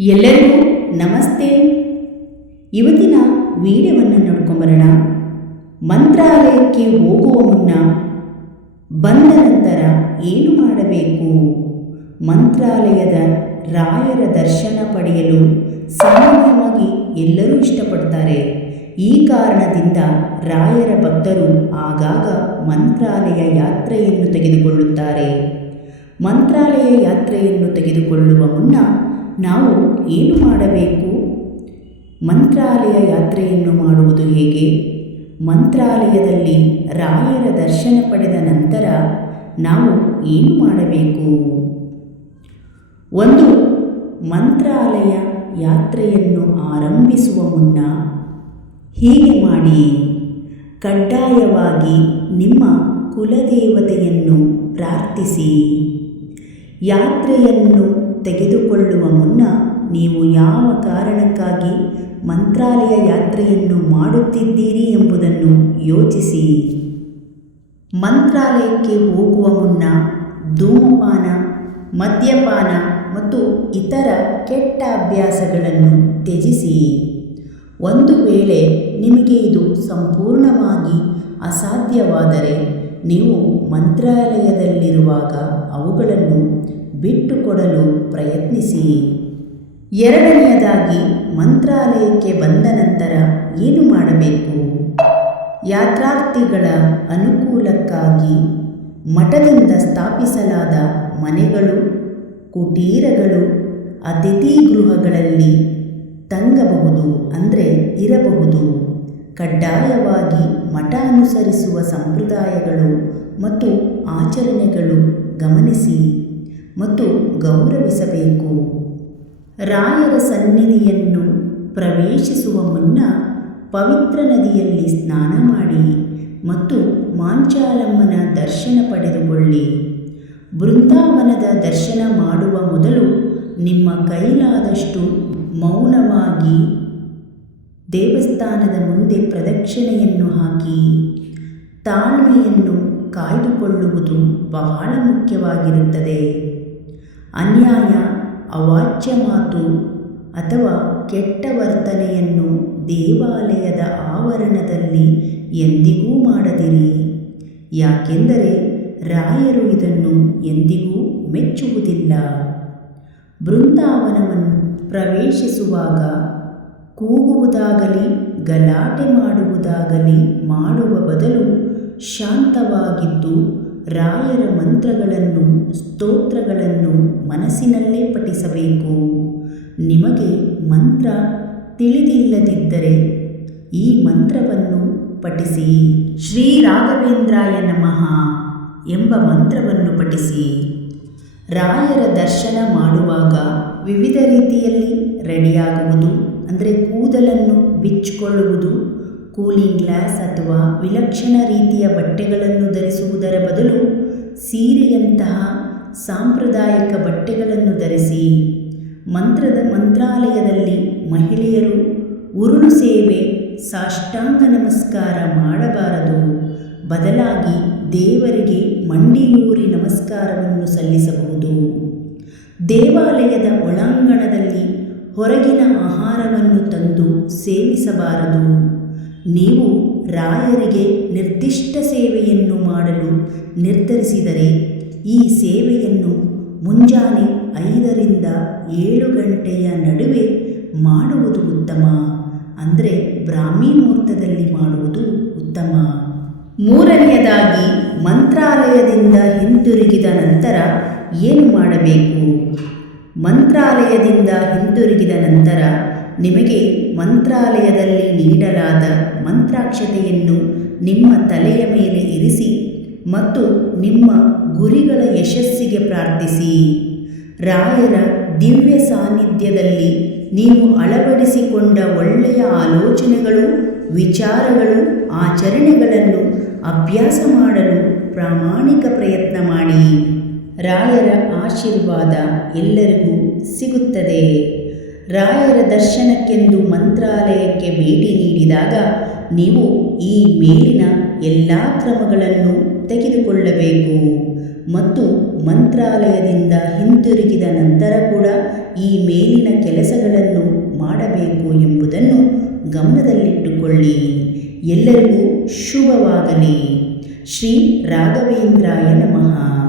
ಎಲ್ಲರಿಗೂ ನಮಸ್ತೆ. ಇವತ್ತಿನ ವಿಡಿಯೋವನ್ನು ನೋಡ್ಕೊಂಬರೋಣ. ಮಂತ್ರಾಲಯಕ್ಕೆ ಹೋಗುವ ಮುನ್ನ ಬಂದ ನಂತರ ಏನು ಮಾಡಬೇಕು? ಮಂತ್ರಾಲಯದ ರಾಯರ ದರ್ಶನ ಪಡೆಯಲು ಸಾಮಾನ್ಯವಾಗಿ ಎಲ್ಲರೂ ಇಷ್ಟಪಡ್ತಾರೆ. ಈ ಕಾರಣದಿಂದ ರಾಯರ ಭಕ್ತರು ಆಗಾಗ ಮಂತ್ರಾಲಯ ಯಾತ್ರೆಯನ್ನು ತೆಗೆದುಕೊಳ್ಳುತ್ತಾರೆ. ಮಂತ್ರಾಲಯ ಯಾತ್ರೆಯನ್ನು ತೆಗೆದುಕೊಳ್ಳುವ ಮುನ್ನ ನಾವು ಏನು ಮಾಡಬೇಕು? ಮಂತ್ರಾಲಯ ಯಾತ್ರೆಯನ್ನು ಮಾಡುವುದು ಹೇಗೆ? ಮಂತ್ರಾಲಯದಲ್ಲಿ ರಾಯರ ದರ್ಶನ ಪಡೆದ ನಂತರ ನಾವು ಏನು ಮಾಡಬೇಕು? ಒಂದು, ಮಂತ್ರಾಲಯ ಯಾತ್ರೆಯನ್ನು ಆರಂಭಿಸುವ ಮುನ್ನ ಹೀಗೆ ಮಾಡಿ. ಕಡ್ಡಾಯವಾಗಿ ನಿಮ್ಮ ಕುಲದೇವತೆಯನ್ನು ಪ್ರಾರ್ಥಿಸಿ. ಯಾತ್ರೆಯನ್ನು ತೆಗೆದುಕೊಳ್ಳುವ ಮುನ್ನ ನೀವು ಯಾವ ಕಾರಣಕ್ಕಾಗಿ ಮಂತ್ರಾಲಯ ಯಾತ್ರೆಯನ್ನು ಮಾಡುತ್ತಿದ್ದೀರಿ ಎಂಬುದನ್ನು ಯೋಚಿಸಿ. ಮಂತ್ರಾಲಯಕ್ಕೆ ಹೋಗುವ ಮುನ್ನ ಧೂಮಪಾನ, ಮದ್ಯಪಾನ ಮತ್ತು ಇತರ ಕೆಟ್ಟ ಅಭ್ಯಾಸಗಳನ್ನು ತ್ಯಜಿಸಿ. ಒಂದು ವೇಳೆ ನಿಮಗೆ ಇದು ಸಂಪೂರ್ಣವಾಗಿ ಅಸಾಧ್ಯವಾದರೆ ನೀವು ಮಂತ್ರಾಲಯದಲ್ಲಿರುವಾಗ ಅವುಗಳನ್ನು ಬಿಟ್ಟುಕೊಡಲು ಪ್ರಯತ್ನಿಸಿ. ಎರಡನೆಯದಾಗಿ, ಮಂತ್ರಾಲಯಕ್ಕೆ ಬಂದ ನಂತರ ಏನು ಮಾಡಬೇಕು? ಯಾತ್ರಾರ್ಥಿಗಳ ಅನುಕೂಲಕ್ಕಾಗಿ ಮಠದಿಂದ ಸ್ಥಾಪಿಸಲಾದ ಮನೆಗಳು, ಕುಟೀರಗಳು, ಅತಿಥಿ ಗೃಹಗಳಲ್ಲಿ ತಂಗಬಹುದು, ಅಂದರೆ ಇರಬಹುದು. ಕಡ್ಡಾಯವಾಗಿ ಮಠ ಅನುಸರಿಸುವ ಸಂಪ್ರದಾಯಗಳು ಮತ್ತು ಆಚರಣೆಗಳು ಗಮನಿಸಿ ಮತ್ತು ಗೌರವಿಸಬೇಕು. ರಾಯರ ಸನ್ನಿಧಿಯನ್ನು ಪ್ರವೇಶಿಸುವ ಮುನ್ನ ಪವಿತ್ರ ನದಿಯಲ್ಲಿ ಸ್ನಾನ ಮಾಡಿ ಮತ್ತು ಮಾಂಚಾಲಮ್ಮನ ದರ್ಶನ ಪಡೆದುಕೊಳ್ಳಿ. ಬೃಂದಾವನದ ದರ್ಶನ ಮಾಡುವ ಮೊದಲು ನಿಮ್ಮ ಕೈಲಾದಷ್ಟು ಮೌನವಾಗಿ ದೇವಸ್ಥಾನದ ಮುಂದೆ ಪ್ರದಕ್ಷಿಣೆಯನ್ನು ಹಾಕಿ ತಾಳ್ಮೆಯನ್ನು ಕಾಯ್ದುಕೊಳ್ಳುವುದು ಬಹಳ ಮುಖ್ಯವಾಗಿರುತ್ತದೆ. ಅನ್ಯಾಯ, ಅವಾಚ್ಯ ಮಾತು ಅಥವಾ ಕೆಟ್ಟ ವರ್ತನೆಯನ್ನು ದೇವಾಲಯದ ಆವರಣದಲ್ಲಿ ಎಂದಿಗೂ ಮಾಡದಿರಿ. ಯಾಕೆಂದರೆ ರಾಯರು ಇದನ್ನು ಎಂದಿಗೂ ಮೆಚ್ಚುವುದಿಲ್ಲ. ಬೃಂದಾವನವನ್ನು ಪ್ರವೇಶಿಸುವಾಗ ಕೂಗುವುದಾಗಲಿ, ಗಲಾಟೆ ಮಾಡುವುದಾಗಲಿ ಮಾಡುವ ಬದಲು ಶಾಂತವಾಗಿದ್ದು ರಾಯರ ಮಂತ್ರಗಳನ್ನು, ಸ್ತೋತ್ರಗಳನ್ನು ಮನಸ್ಸಿನಲ್ಲೇ ಪಠಿಸಬೇಕು. ನಿಮಗೆ ಮಂತ್ರ ತಿಳಿದಿಲ್ಲದಿದ್ದರೆ ಈ ಮಂತ್ರವನ್ನು ಪಠಿಸಿ. ಶ್ರೀ ರಾಘವೇಂದ್ರಾಯ ನಮಃ ಎಂಬ ಮಂತ್ರವನ್ನು ಪಠಿಸಿ. ರಾಯರ ದರ್ಶನ ಮಾಡುವಾಗ ವಿವಿಧ ರೀತಿಯಲ್ಲಿ ರೆಡಿಯಾಗುವುದು. ಅಂದರೆ ಕೂದಲನ್ನು ಬಿಚ್ಚಿಕೊಳ್ಳುವುದು, ಕೂಲಿಂಗ್ ಗ್ಲಾಸ್ ಅಥವಾ ವಿಲಕ್ಷಣ ರೀತಿಯ ಬಟ್ಟೆಗಳನ್ನು ಧರಿಸುವುದರ ಬದಲು ಸೀರೆಯಂತಹ ಸಾಂಪ್ರದಾಯಿಕ ಬಟ್ಟೆಗಳನ್ನು ಧರಿಸಿ ಮಂತ್ರದ ಮಂತ್ರಾಲಯದಲ್ಲಿ ಮಹಿಳೆಯರು ಉರುಳು ಸೇವೆ, ಸಾಷ್ಟಾಂಗ ನಮಸ್ಕಾರ ಮಾಡಬಾರದು. ಬದಲಾಗಿ ದೇವರಿಗೆ ಮಂಡಿಯೂರಿ ನಮಸ್ಕಾರವನ್ನು ಸಲ್ಲಿಸಬಹುದು. ದೇವಾಲಯದ ಒಳಾಂಗಣದಲ್ಲಿ ಹೊರಗಿನ ಆಹಾರವನ್ನು ತಂದು ಸೇವಿಸಬಾರದು. ನೀವು ರಾಯರಿಗೆ ನಿರ್ದಿಷ್ಟ ಸೇವೆಯನ್ನು ಮಾಡಲು ನಿರ್ಧರಿಸಿದರೆ ಈ ಸೇವೆಯನ್ನು ಮುಂಜಾನೆ ಐದರಿಂದ ಏಳು ಗಂಟೆಯ ನಡುವೆ ಮಾಡುವುದು ಉತ್ತಮ. ಅಂದರೆ ಬ್ರಾಹ್ಮಿ ಮುಹೂರ್ತದಲ್ಲಿ ಮಾಡುವುದು ಉತ್ತಮ. ಮೂರನೆಯದಾಗಿ ಮಂತ್ರಾಲಯದಿಂದ ಹಿಂತಿರುಗಿದ ನಂತರ ಏನು ಮಾಡಬೇಕು? ಮಂತ್ರಾಲಯದಿಂದ ಹಿಂದಿರುಗಿದ ನಂತರ ನಿಮಗೆ ಮಂತ್ರಾಲಯದಲ್ಲಿ ನೀಡಲಾದ ಮಂತ್ರಾಕ್ಷತೆಯನ್ನು ನಿಮ್ಮ ತಲೆಯ ಮೇಲೆ ಇರಿಸಿ ಮತ್ತು ನಿಮ್ಮ ಗುರಿಗಳ ಯಶಸ್ಸಿಗೆ ಪ್ರಾರ್ಥಿಸಿ. ರಾಯರ ದಿವ್ಯ ಸಾನ್ನಿಧ್ಯದಲ್ಲಿ ನೀವು ಅಳವಡಿಸಿಕೊಂಡ ಒಳ್ಳೆಯ ಆಲೋಚನೆಗಳು, ವಿಚಾರಗಳು, ಆಚರಣೆಗಳನ್ನು ಅಭ್ಯಾಸ ಮಾಡಲು ಪ್ರಾಮಾಣಿಕ ಪ್ರಯತ್ನ ಮಾಡಿ. ರಾಯರ ಆಶೀರ್ವಾದ ಎಲ್ಲರಿಗೂ ಸಿಗುತ್ತದೆ. ರಾಯರ ದರ್ಶನಕ್ಕೆಂದು ಮಂತ್ರಾಲಯಕ್ಕೆ ಭೇಟಿ ನೀಡಿದಾಗ ನೀವು ಈ ಮೇಲಿನ ಎಲ್ಲ ಕ್ರಮಗಳನ್ನು ತೆಗೆದುಕೊಳ್ಳಬೇಕು. ಮತ್ತು ಮಂತ್ರಾಲಯದಿಂದ ಹಿಂತಿರುಗಿದ ನಂತರ ಕೂಡ ಈ ಮೇಲಿನ ಕೆಲಸಗಳನ್ನು ಮಾಡಬೇಕು ಎಂಬುದನ್ನು ಗಮನದಲ್ಲಿಟ್ಟುಕೊಳ್ಳಿ. ಎಲ್ಲರಿಗೂ ಶುಭವಾಗಲಿ. ಶ್ರೀ ರಾಘವೇಂದ್ರಾಯ ನಮಃ.